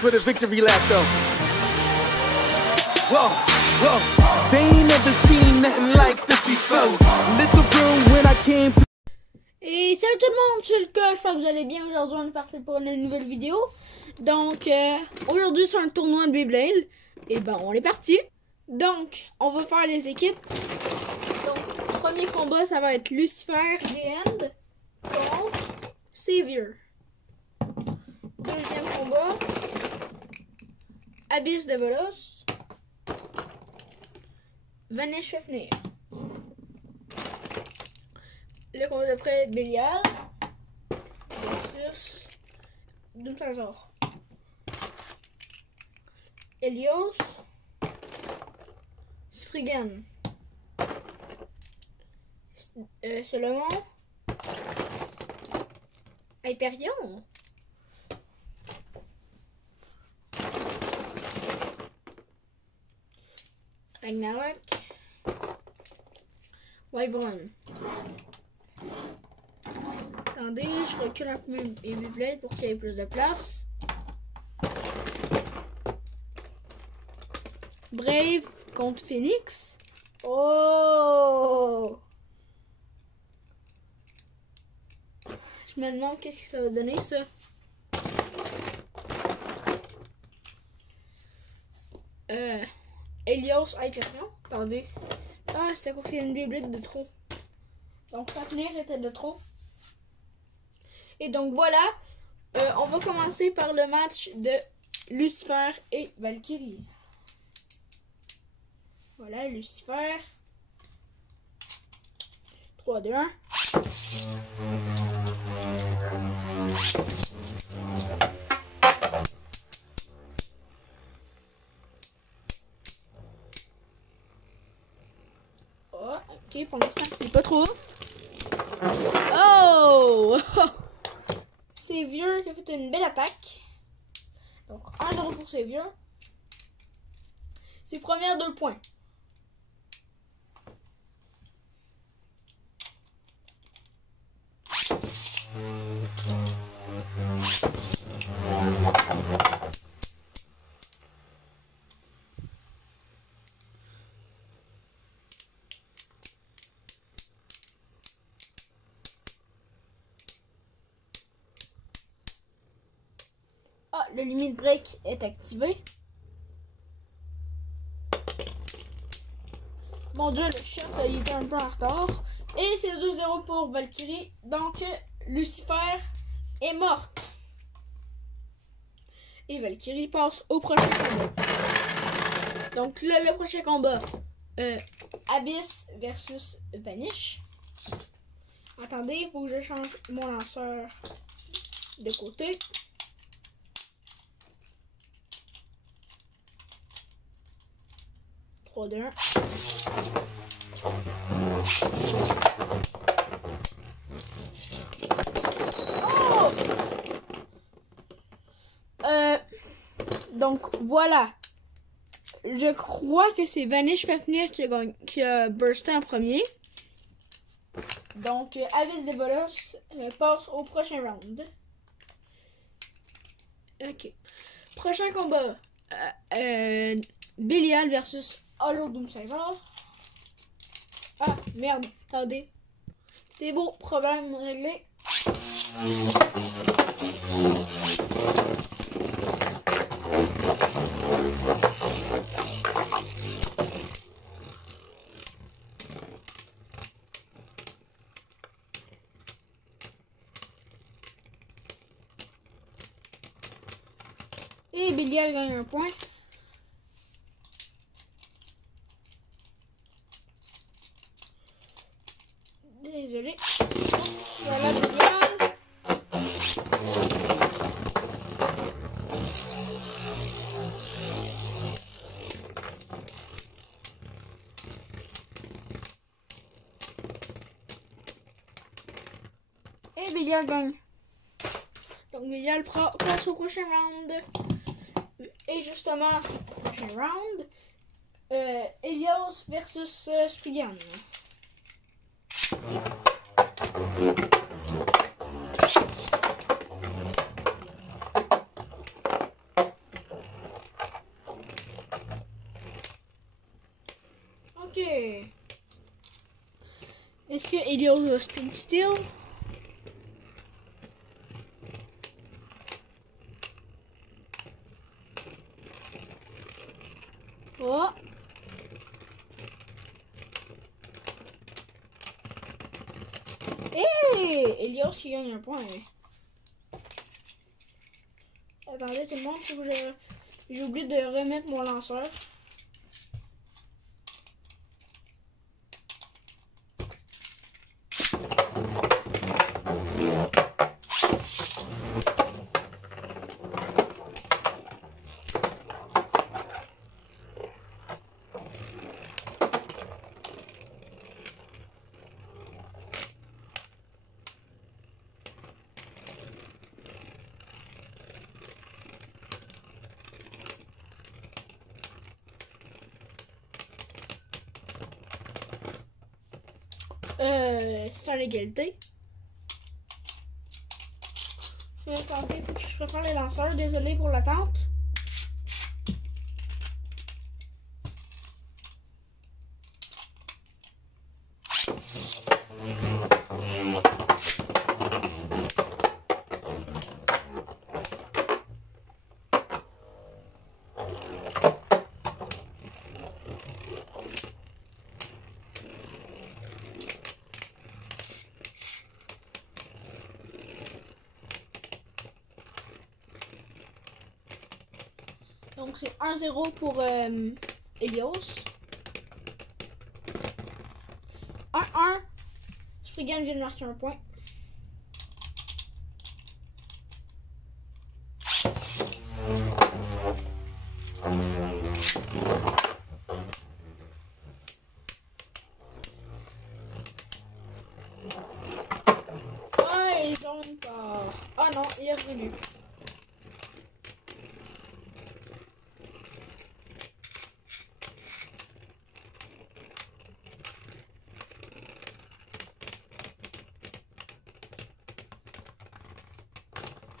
For the victory lap though. Whoa, whoa. They ain't never seen nothing like this before. Lit the room when I came through. Et salut tout le monde, c'est le cas, j'espère que vous allez bien. Aujourd'hui on est parti pour une nouvelle vidéo. Donc aujourd'hui c'est un tournoi de Beyblade. Et ben on est parti. Donc on va faire les équipes. Donc premier combat ça va être Lucifer The End contre Savior. Deuxième combat Abyss de Volos Vanish Fafnir. Le combat d'après Belial versus Doomsazor. Helios Spriggan. Solomon Hyperion. Ragnarok Wyvern. Attendez, je recule un peu mes Beyblades pour qu'il y ait plus de place. Brave contre Phoenix. Oh! Je me demande qu'est-ce que ça va donner ça. Helios Hyperion. Attendez. Ah, c'était parce qu'il y a une Beyblade de trop. Donc, Fafnir était de trop. Et donc, voilà. On va commencer par le match de Lucifer et Valkyrie. Voilà, Lucifer. 3, 2, 1. Ok, pour l'instant, c'est pas trop. Oh! Savior qui a fait une belle attaque. Donc, 1-0 pour Savior. Ses premières 2 points. Ah, le limit break est activé. Mon dieu, le shot il était un peu en retard. Et c'est 2-0 pour Valkyrie. Donc, Lucifer est morte. Et Valkyrie passe au prochain combat. Donc là, le prochain combat, Abyss versus Vanish. Attendez, il faut que je change mon lanceur de côté. Oh! Donc voilà. Je crois que c'est Vanish Fafnir qui a bursté en premier. Donc Abyss de Volos passe au prochain round. Ok. Prochain combat. Belial versus Hollow Doomsazor. Ah, merde, attendez. C'est bon, problème réglé. Et Belial gagne un point. Désolé. Voilà Belial. Et Belial gagne. Donc Belial passe au prochain round. Et justement, prochain round. Helios versus Spriggan. Est-ce que Helios va sprint still? Oh! Hey! Helios qui gagne un point. Attendez tout le monde, faut que j'ai oublié de remettre mon lanceur. C'est à l'égalité. Attendez, il faut que je prépare les lanceurs. Désolé pour l'attente. Donc c'est 1-0 pour Helios. 1-1. Spriggan vient de marquer un point. Ah, ils ont pas. Ah non, il est revenu.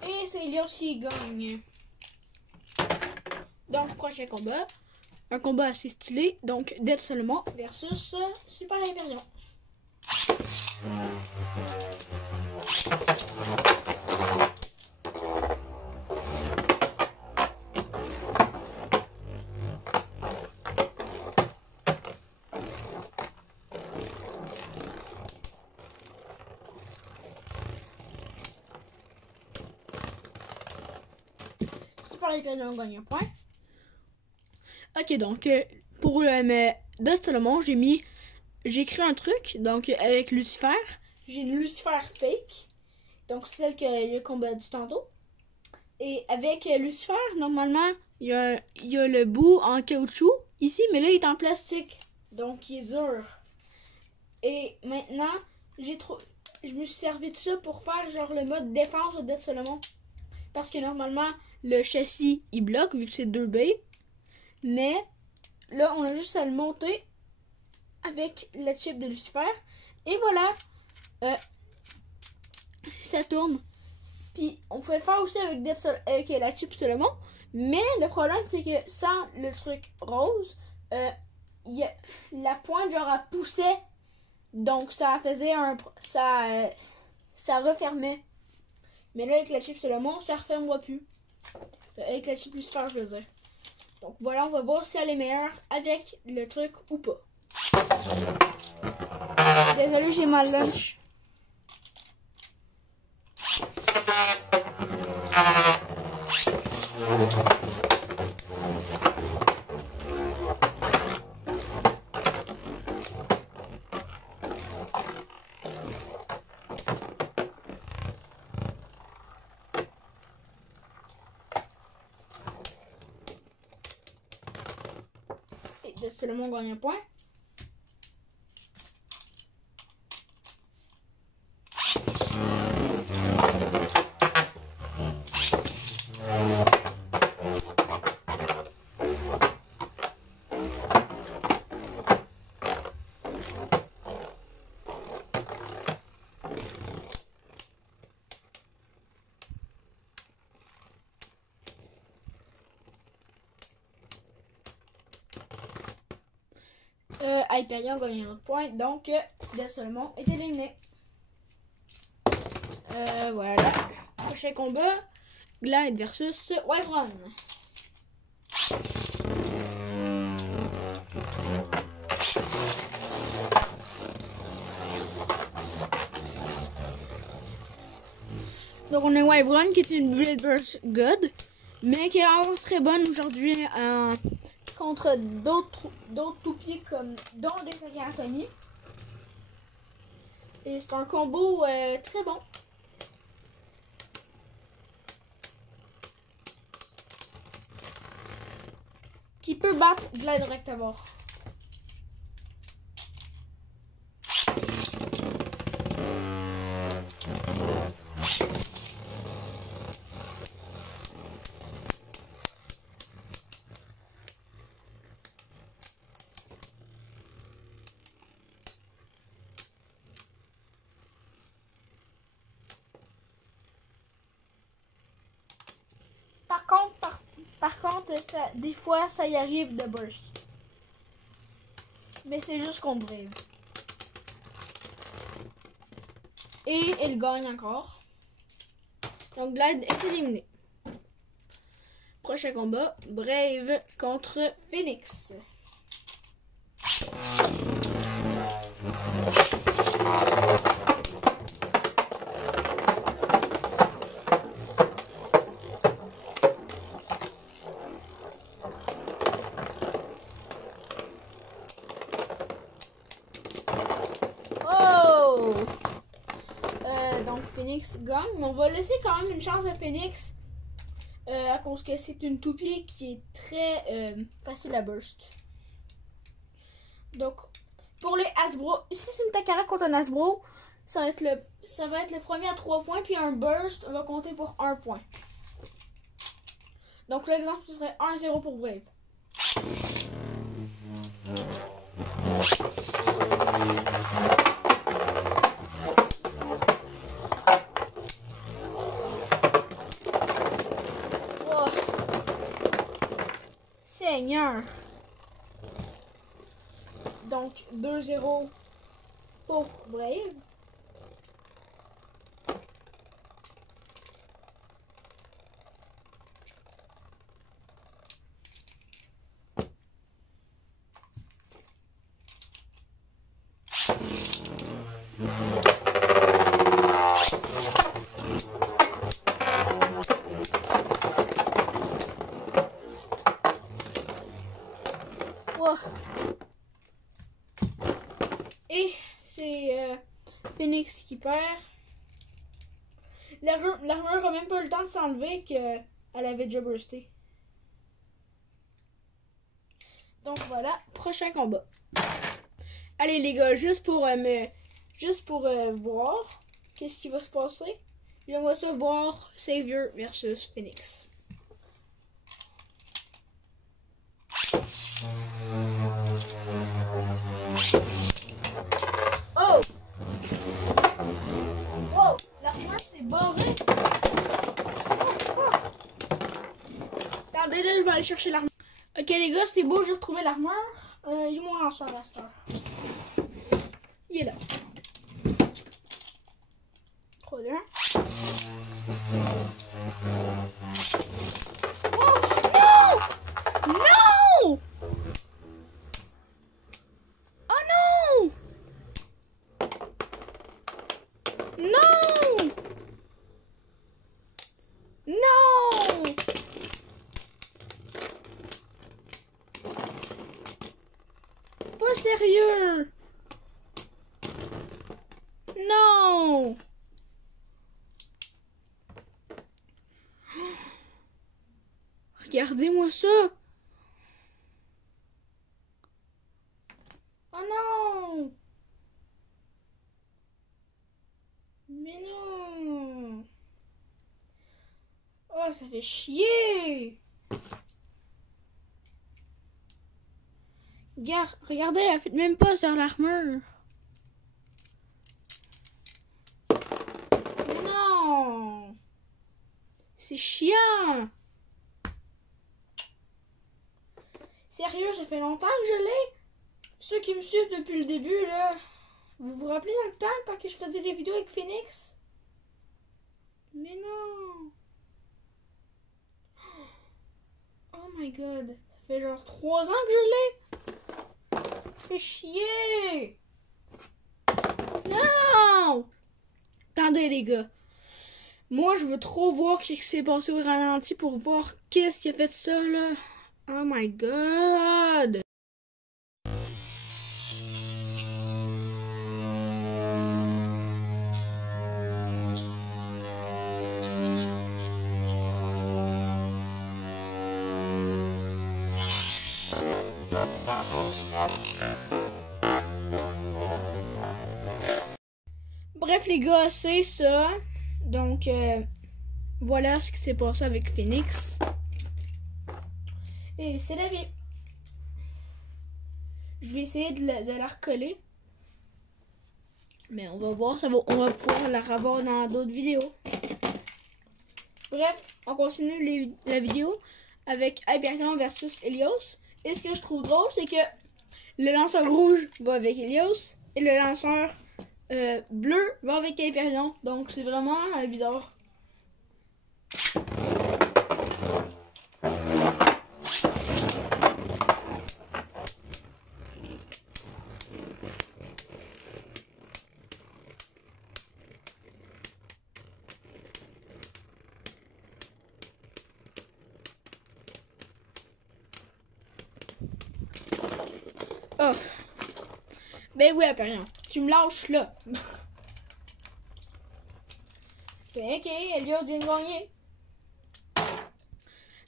Et c'est Helios qui gagne. Donc, prochain combat. Un combat assez stylé. Donc, Dead Solomon versus Super Hyperion. Super Hyperion gagne un point. Ok, donc, pour Dead Solomon, j'ai créé un truc, donc, avec Lucifer. J'ai une Lucifer fake. Donc, c'est celle que le combat du tantôt. Et avec Lucifer, normalement, il y a le bout en caoutchouc ici, mais là, il est en plastique. Donc, il est dur. Et maintenant, je me suis servi de ça pour faire genre le mode défense de Dead Solomon. Parce que normalement, le châssis, il bloque, vu que c'est 2B. Mais là, on a juste à le monter avec la chip de Lucifer. Et voilà, ça tourne. Puis on pouvait le faire aussi avec la chip Solomon. Mais le problème, c'est que sans le truc rose, la pointe genre elle poussait. Donc ça faisait ça refermait. Mais là, avec la chip Solomon, ça refermera plus. Avec la chip Lucifer, je veux dire. Donc voilà, on va voir si elle est meilleure avec le truc ou pas. Désolé, j'ai ma lunch. Et Solomon gagne un point. Hyperion gagne un autre point. Donc, de Solomon est éliminé. Voilà. Prochain combat, Glide versus Wyvern. Donc on a Wyvern qui est une Blade Burst God, mais qui est encore très bonne aujourd'hui contre d'autres toupiers comme dont des Anthony. Et c'est un combo très bon. Qui peut battre Glide Rectavore. Par contre, des fois, ça y arrive de burst. Mais c'est juste contre Brave. Et il gagne encore. Donc Glide est éliminé. Prochain combat, Brave contre Phoenix. Donc Phoenix gagne, mais on va laisser quand même une chance à Phoenix à cause que c'est une toupie qui est très facile à burst. Donc pour les Hasbro, ici c'est une Takara contre un Hasbro, ça va être le premier à 3 points, puis un burst va compter pour 1 point. Donc l'exemple ce serait 1-0 pour Brave. Seigneur. Donc 2-0 pour Brave. Et c'est Phoenix qui perd. L'armure a même pas eu le temps de s'enlever qu'elle avait déjà bursté. Donc voilà, prochain combat. Allez les gars, juste pour voir qu'est-ce qui va se passer. J'aimerais ça voir Savior versus Phoenix. Oh! Wow! L'armure s'est barrée! Attendez là, je vais aller chercher l'armure. Ok les gars, c'est beau, j'ai retrouvé l'armure. Il est moins en soir à cette heure. Il est là. 3, 2, 1. Oh non! Non! Oh non! Non! Non! Pas sérieux! Non! Regardez-moi ça! Oh non! Mais non! Oh, ça fait chier! Regardez, elle fait même pas sur l'armure. Non! C'est chiant! Sérieux, ça fait longtemps que je l'ai. Ceux qui me suivent depuis le début, là, Vous vous rappelez dans le temps quand je faisais des vidéos avec Phoenix? Mais non! Oh my god. Ça fait genre 3 ans que je l'ai. Fait chier. Non! Attendez les gars. Moi je veux trop voir ce qui s'est passé au ralenti pour voir qu'est-ce qui a fait ça là. Oh my god. Bref les gars, c'est ça. Donc voilà ce qui s'est passé avec Phoenix. Et c'est la vie. Je vais essayer de la recoller. Mais on va voir, on va pouvoir la revoir dans d'autres vidéos. Bref, on continue la vidéo avec Hyperion versus Helios. Et ce que je trouve drôle, c'est que le lanceur rouge va avec Helios et le lanceur bleu va avec Hyperion. Donc c'est vraiment bizarre. Oh. Ben oui, Hyperion. Tu me lâches là. Ben, ok, Helios vient de gagner.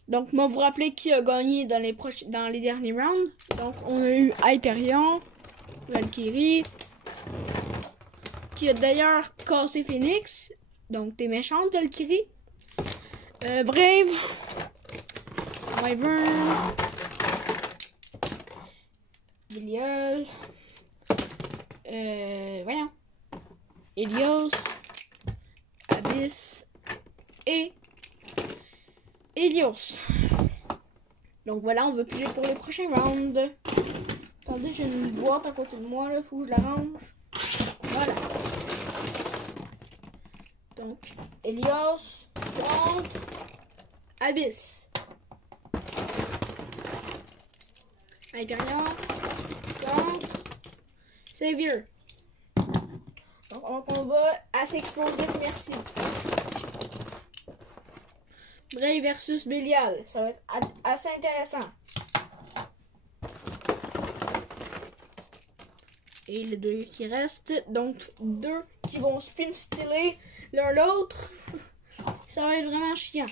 Donc, moi, vous rappelez qui a gagné dans les derniers rounds. Donc, on a eu Hyperion, Valkyrie, qui a d'ailleurs cassé Phoenix. Donc, t'es méchante, Valkyrie. Brave, Wyvern, Belial, voyons, Helios, Abyss et Helios. Donc voilà, on va piger pour les prochains rounds. Attendez, j'ai une boîte à côté de moi, là, faut que je la range. Voilà. Donc, Helios contre Abyss. Hyperion contre Savior. Donc, un combat assez explosif, merci. Brave versus Belial. Ça va être assez intéressant. Et les deux qui restent. Donc, deux qui vont spin stealer l'un l'autre. Ça va être vraiment chiant.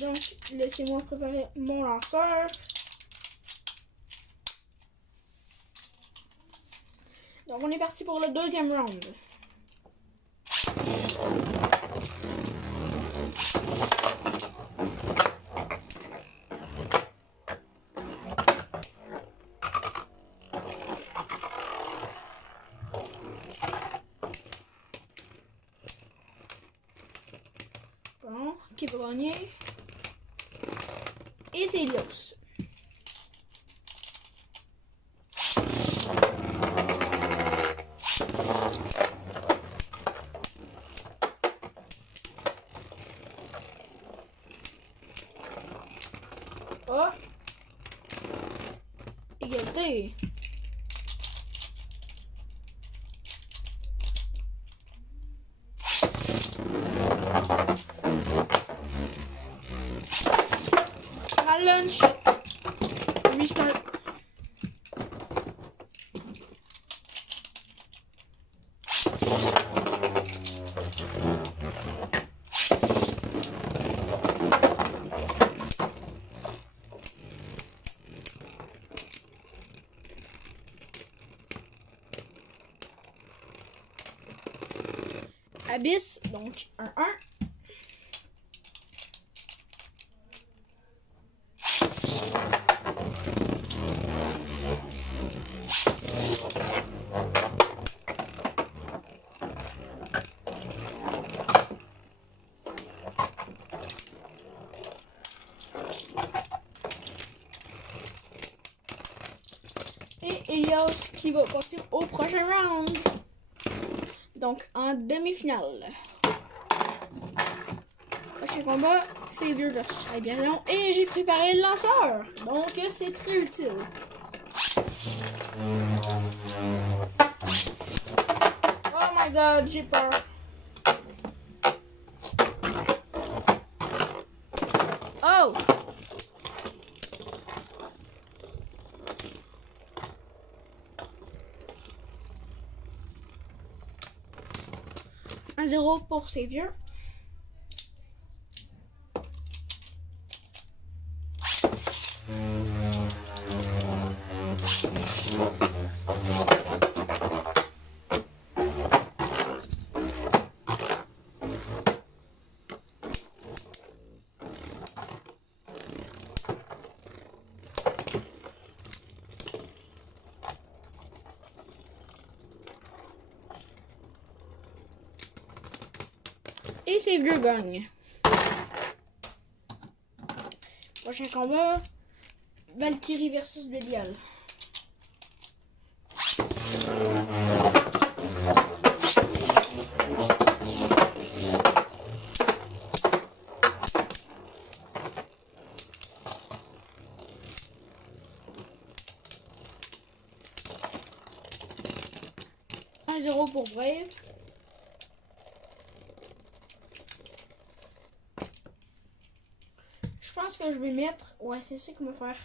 Donc, laissez-moi préparer mon lanceur. Donc, on est parti pour le deuxième round. Bon, qui va gagner? Et c'est Helios. Oh! Égalité! Lunch. Restart. Abyss, donc 1-1. Et Helios qui va passer au prochain round. Donc, en demi-finale. Prochain combat, Xavier versus Hyperion. Et j'ai préparé le lanceur. Donc, c'est très utile. Oh my god, j'ai peur. Oh! Un 0 pour Xavier. Et Xavier gagne. Prochain combat, Valkyrie versus Belial. Un 0 pour Brave. Je pense que je vais mettre... Ouais, c'est ça qu'il va faire.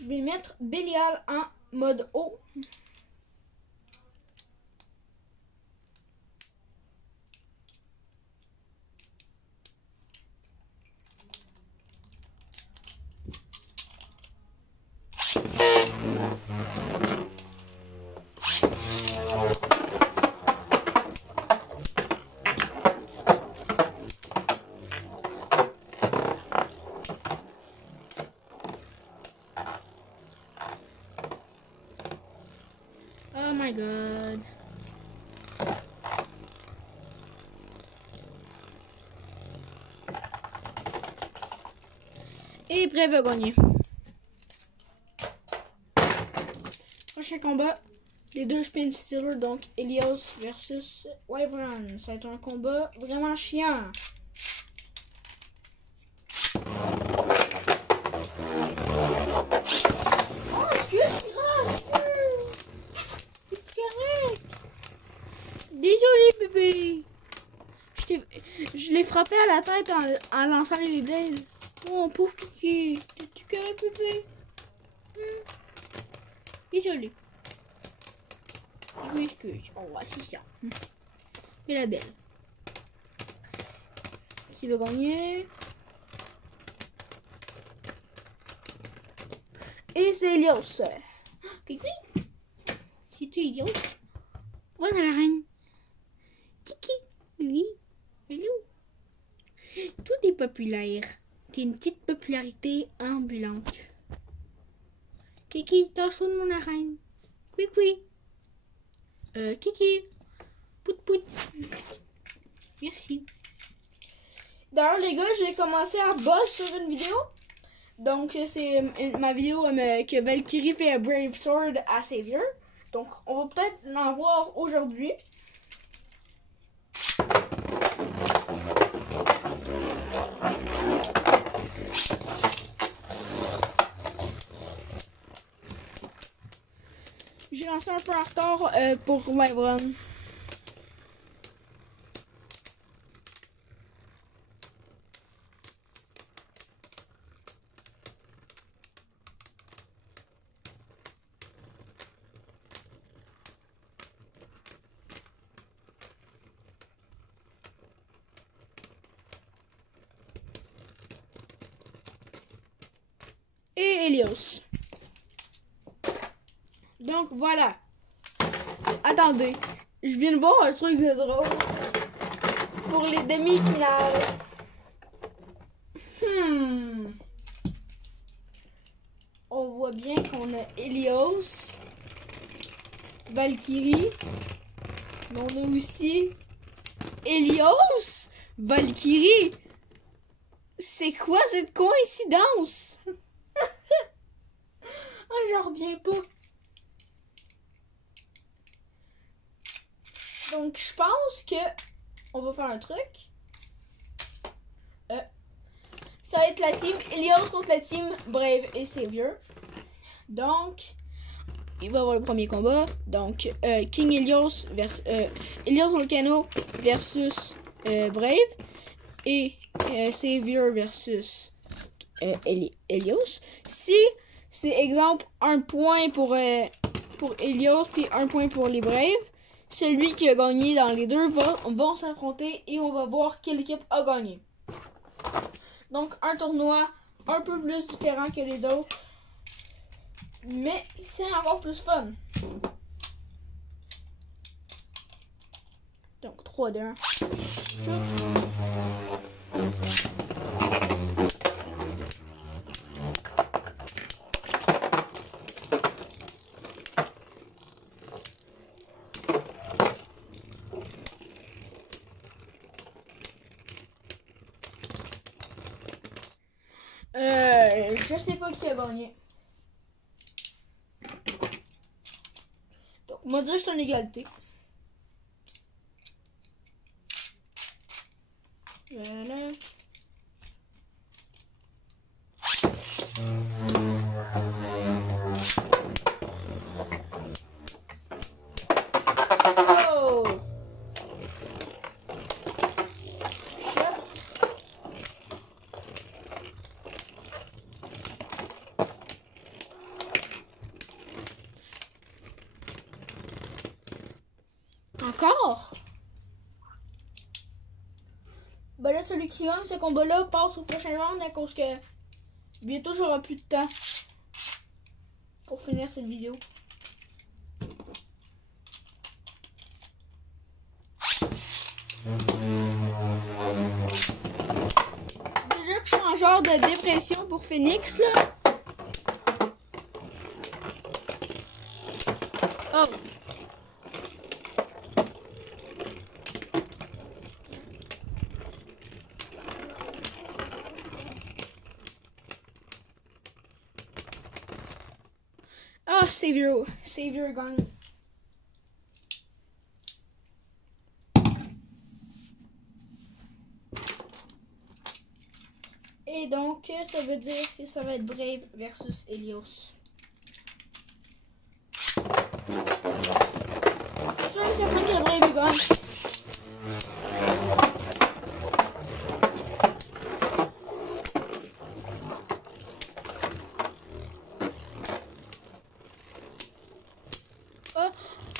Je vais mettre Belial en mode haut. Oh my god. Et Brave a gagné. Prochain combat, les deux Spin Stealers, donc Helios versus Wyvern. Ça va être un combat vraiment chiant. Désolé bébé. Je l'ai frappé à la tête en lançant les Beyblades. Oh pauvre petit. T'es-tu correct bébé? Désolé. Je m'excuse. Oh ouais, c'est ça. Et la belle. Qui veut gagner? Et c'est Elios. Kiki. C'est-tu Elios? Voilà la reine. Kiki. Oui. Hello. Tout est populaire. C'est une petite popularité ambulante. Kiki, tâche-toi de mon arène. Oui, oui. Kiki. Pout, pout. Merci. D'ailleurs, les gars, j'ai commencé à boss sur une vidéo. Donc, c'est ma vidéo que Valkyrie fait un Brave Sword à Xavier. Donc, on va peut-être en voir aujourd'hui. J'ai lancé un peu en retard pour Wyvern. Et Helios. Donc voilà. Attendez, je viens de voir un truc de drôle pour les demi-finales. On voit bien qu'on a Helios, Valkyrie, mais on a aussi Helios, Valkyrie. C'est quoi cette coïncidence? Ah, j'en reviens pas. Donc, je pense que on va faire un truc. Ça va être la team Elios contre la team Brave et Savior. Donc, il va y avoir le premier combat. Donc, King Elios versus Elios Volcano versus Brave et Savior versus Elios. Si c'est exemple un point pour Elios puis un point pour les Braves, celui qui a gagné dans les deux vont s'affronter et on va voir quelle équipe a gagné. Donc un tournoi un peu plus différent que les autres, mais c'est encore plus fun. Donc 3, 2, 1. Je sais pas qui a gagné. Donc, on va dire que c'est une égalité. Voilà. Oh! Shot. Encore? Ben là, celui qui gagne ce combat-là passe au prochain round à cause que bientôt j'aurai plus de temps pour finir cette vidéo. Déjà que je suis en genre de dépression pour Phoenix, là. Oh! Ah, Savior gagne. Et donc, ça veut dire que ça va être Brave versus Elios. C'est sûr et certain que Brave gagne.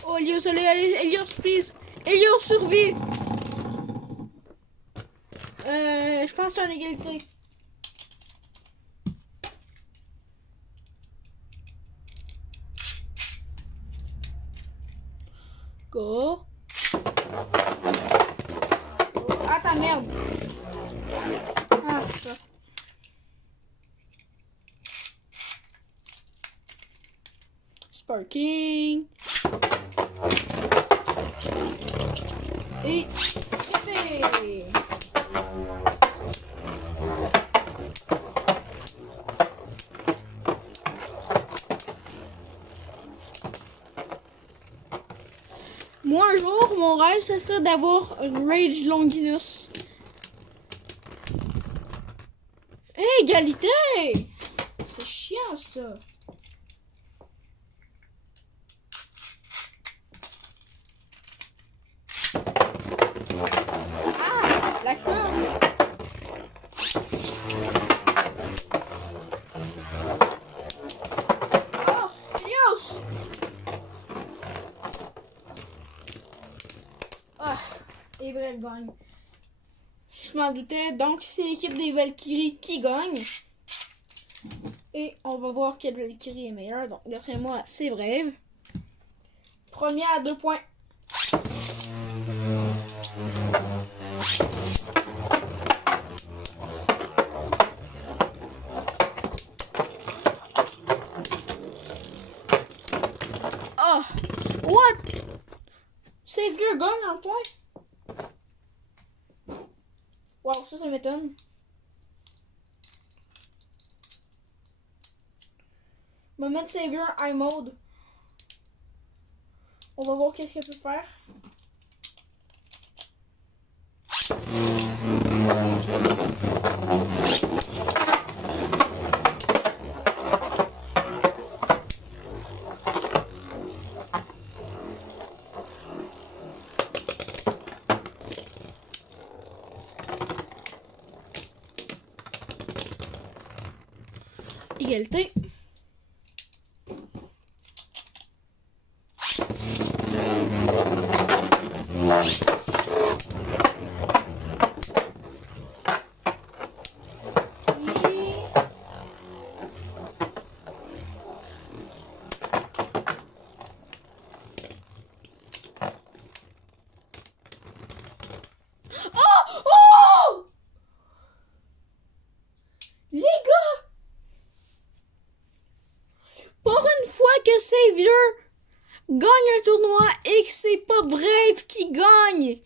Oh, Elios, allez, Elios, please. Elios, survie. Je pense que c'est une égalité. Go. Ah, ta merde. Ah, ça. Sparking. Et fait. Moi, un jour, mon rêve, ce serait d'avoir Rage Longinus. Hey, égalité! C'est chiant, ça. Ah, la corde! Oh, Elios! Ah, et bref, gagne. Je m'en doutais. Donc, c'est l'équipe des Valkyries qui gagne. Et on va voir quelle Valkyrie est meilleure. Donc, d'après moi, c'est Brave. Premier à 2 points. Oh! What? Savior gagne un point? Wow, ça m'étonne. On va mettre Savior high mode. On va voir qu'est-ce qu'elle peut faire. égalité. Oh! Les gars! Pour une fois que Savior gagne un tournoi et que c'est pas Brave qui gagne!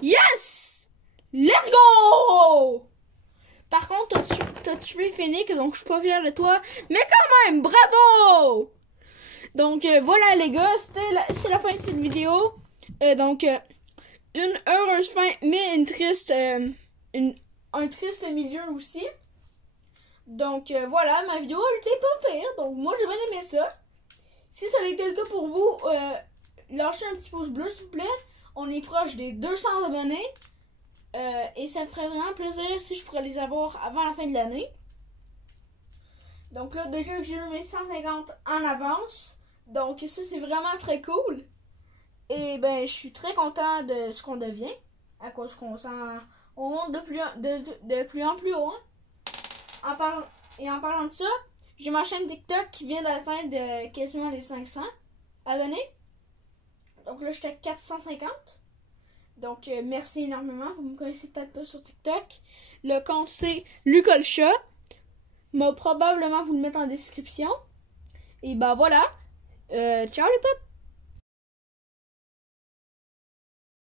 Yes! Let's go! Par contre, t'as tué Phoenix, donc je suis pas fière de toi. Mais quand même, bravo! Donc voilà les gars, c'est la fin de cette vidéo. Une heureuse fin, mais une triste, un triste milieu aussi. Donc voilà, ma vidéo elle était pas pire. Donc moi j'ai bien aimé ça. Si ça a été le cas pour vous, lâchez un petit pouce bleu s'il vous plaît. On est proche des 200 abonnés. Et ça me ferait vraiment plaisir si je pourrais les avoir avant la fin de l'année. Donc là déjà j'ai eu mes 150 en avance. Donc ça c'est vraiment très cool. Et ben je suis très content de ce qu'on devient. À cause qu'on on monte de plus en plus haut. Hein. En parlant de ça, j'ai ma chaîne TikTok qui vient d'atteindre quasiment les 500 abonnés. Donc là, j'étais à 450. Donc, merci énormément. Vous me connaissez peut-être pas sur TikTok. Le compte, c'est Lucolcha. Probablement vous le mettre en description. Et ben voilà. Ciao les potes!